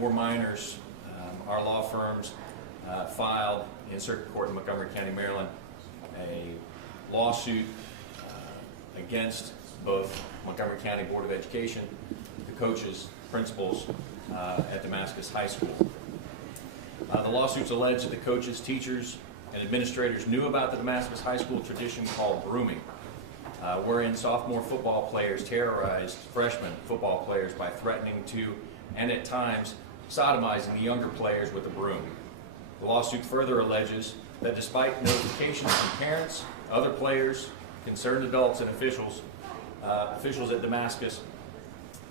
4 minors, our law firms filed in Circuit Court in Montgomery County, Maryland, a lawsuit against both Montgomery County Board of Education, the coaches, principals at Damascus High School. The lawsuits allege that the coaches, teachers, and administrators knew about the Damascus High School tradition called brooming, wherein sophomore football players terrorized freshman football players by threatening to, and at times, sodomizing the younger players with a broom. The lawsuit further alleges that despite notifications from parents, other players, concerned adults, and officials at Damascus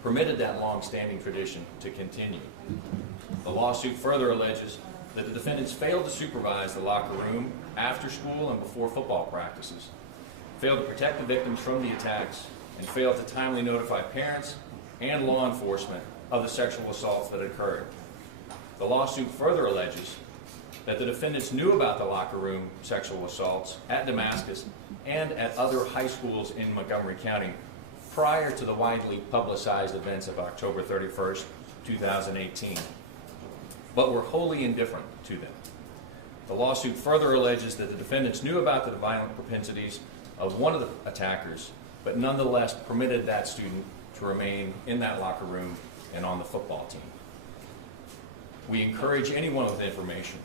permitted that long-standing tradition to continue. The lawsuit further alleges that the defendants failed to supervise the locker room after school and before football practices, failed to protect the victims from the attacks, and failed to timely notify parents and law enforcement of the sexual assaults that occurred. The lawsuit further alleges that the defendants knew about the locker room sexual assaults at Damascus and at other high schools in Montgomery County prior to the widely publicized events of October 31st, 2018, but were wholly indifferent to them. The lawsuit further alleges that the defendants knew about the violent propensities of one of the attackers, but nonetheless permitted that student to remain in that locker room and on the football team. We encourage anyone with information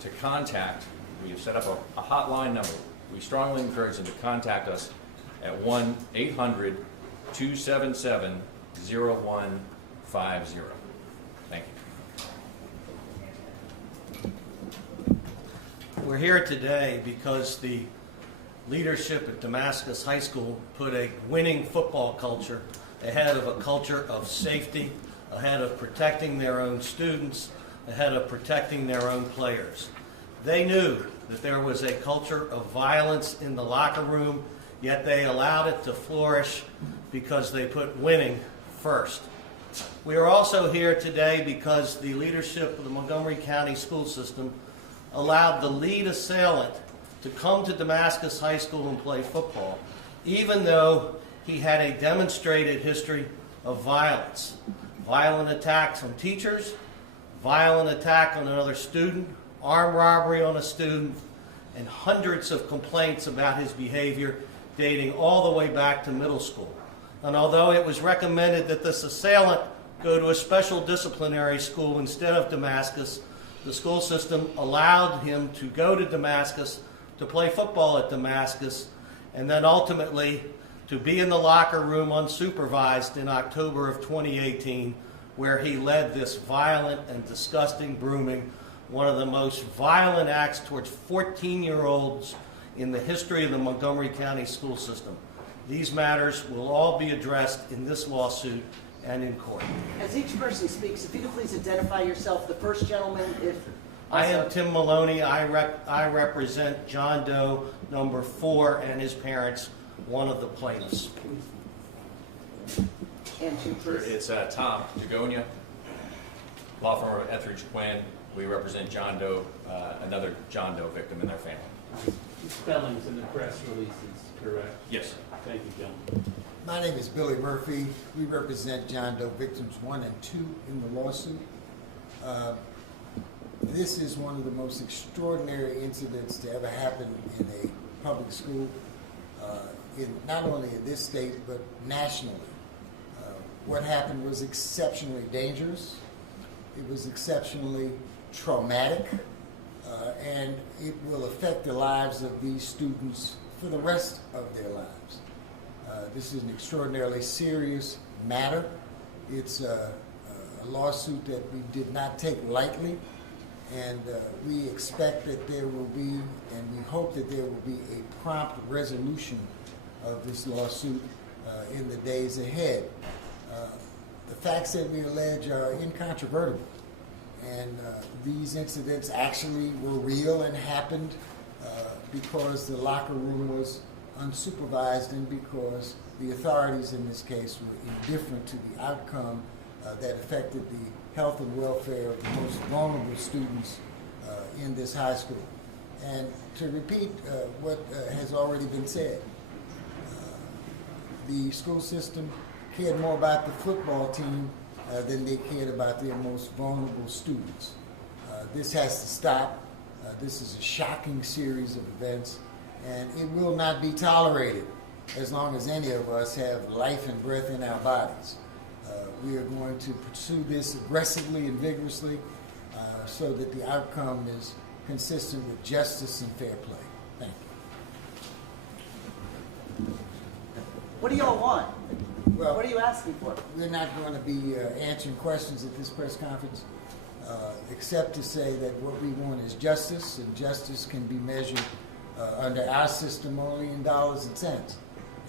to contact. We have set up a hotline number. We strongly encourage them to contact us at 1-800-277-0150. Thank you. We're here today because the leadership at Damascus High School put a winning football culture ahead of a culture of safety, ahead of protecting their own students, ahead of protecting their own players. They knew that there was a culture of violence in the locker room, yet they allowed it to flourish because they put winning first. We are also here today because the leadership of the Montgomery County school system allowed the lead assailant to come to Damascus High School and play football, even though he had a demonstrated history of violence. Violent attacks on teachers, violent attack on another student, armed robbery on a student, and hundreds of complaints about his behavior dating all the way back to middle school. And although it was recommended that this assailant go to a special disciplinary school instead of Damascus, the school system allowed him to go to Damascus, to play football at Damascus, and then ultimately to be in the locker room unsupervised in October of 2018, where he led this violent and disgusting brooming, one of the most violent acts towards 14-year-olds in the history of the Montgomery County school system. These matters will all be addressed in this lawsuit and in court. As each person speaks, if you could please identify yourself. The first gentleman, if... I am Tim Maloney. I represent John Doe, number 4, and his parents, one of the plaintiffs. And you, please. It's Tom Jagonia, law firm of Etheridge Quinn. We represent John Doe, another John Doe victim and their family. Spellings in the press releases, correct? Yes. Thank you, John. My name is Billy Murphy. We represent John Doe victims 1 and 2 in the lawsuit. This is one of the most extraordinary incidents to ever happen in a public school, not only in this state, but nationally. What happened was exceptionally dangerous. It was exceptionally traumatic, and it will affect the lives of these students for the rest of their lives. This is an extraordinarily serious matter. It's a lawsuit that we did not take lightly, and we expect that there will be, and we hope that there will be a prompt resolution of this lawsuit in the days ahead. The facts that we allege are incontrovertible, and these incidents actually were real and happened because the locker room was unsupervised and because the authorities in this case were indifferent to the outcome that affected the health and welfare of the most vulnerable students in this high school. And to repeat what has already been said, the school system cared more about the football team than they cared about their most vulnerable students. This has to stop. This is a shocking series of events, and it will not be tolerated as long as any of us have life and breath in our bodies. We are going to pursue this aggressively and vigorously so that the outcome is consistent with justice and fair play. Thank you. What do y'all want? Well, What are you asking for? we're not going to be answering questions at this press conference, except to say that what we want is justice, and justice can be measured under our system only in dollars and cents.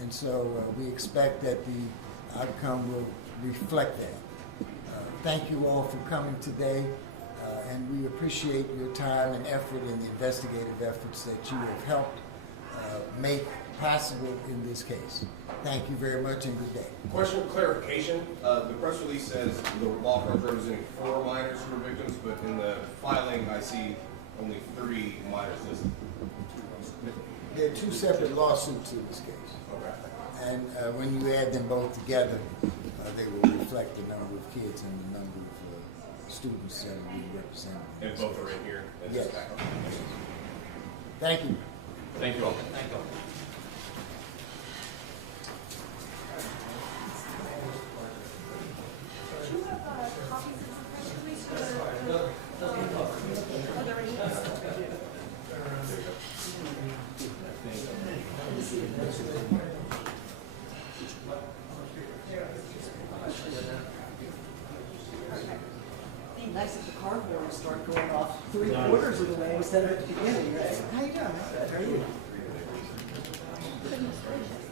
And so we expect that the outcome will reflect that. Thank you all for coming today, and we appreciate your time and effort in the investigative efforts that you have helped make possible in this case. Thank you very much and good day. Question of clarification. The press release says the law firm representing 4 minors who were victims, but in the filing I see only 3 minors listed. There are 2 separate lawsuits in this case. Okay. And when you add them both together, they will reflect the number of kids and the number of students that are being represented. And both are in here? In Yes. this packet. Thank you. Thank you all. Thank you. Be nice if the car horns start going off 3/4 of the way instead of at the beginning, right? How you doing? Good. How are you? Goodness gracious.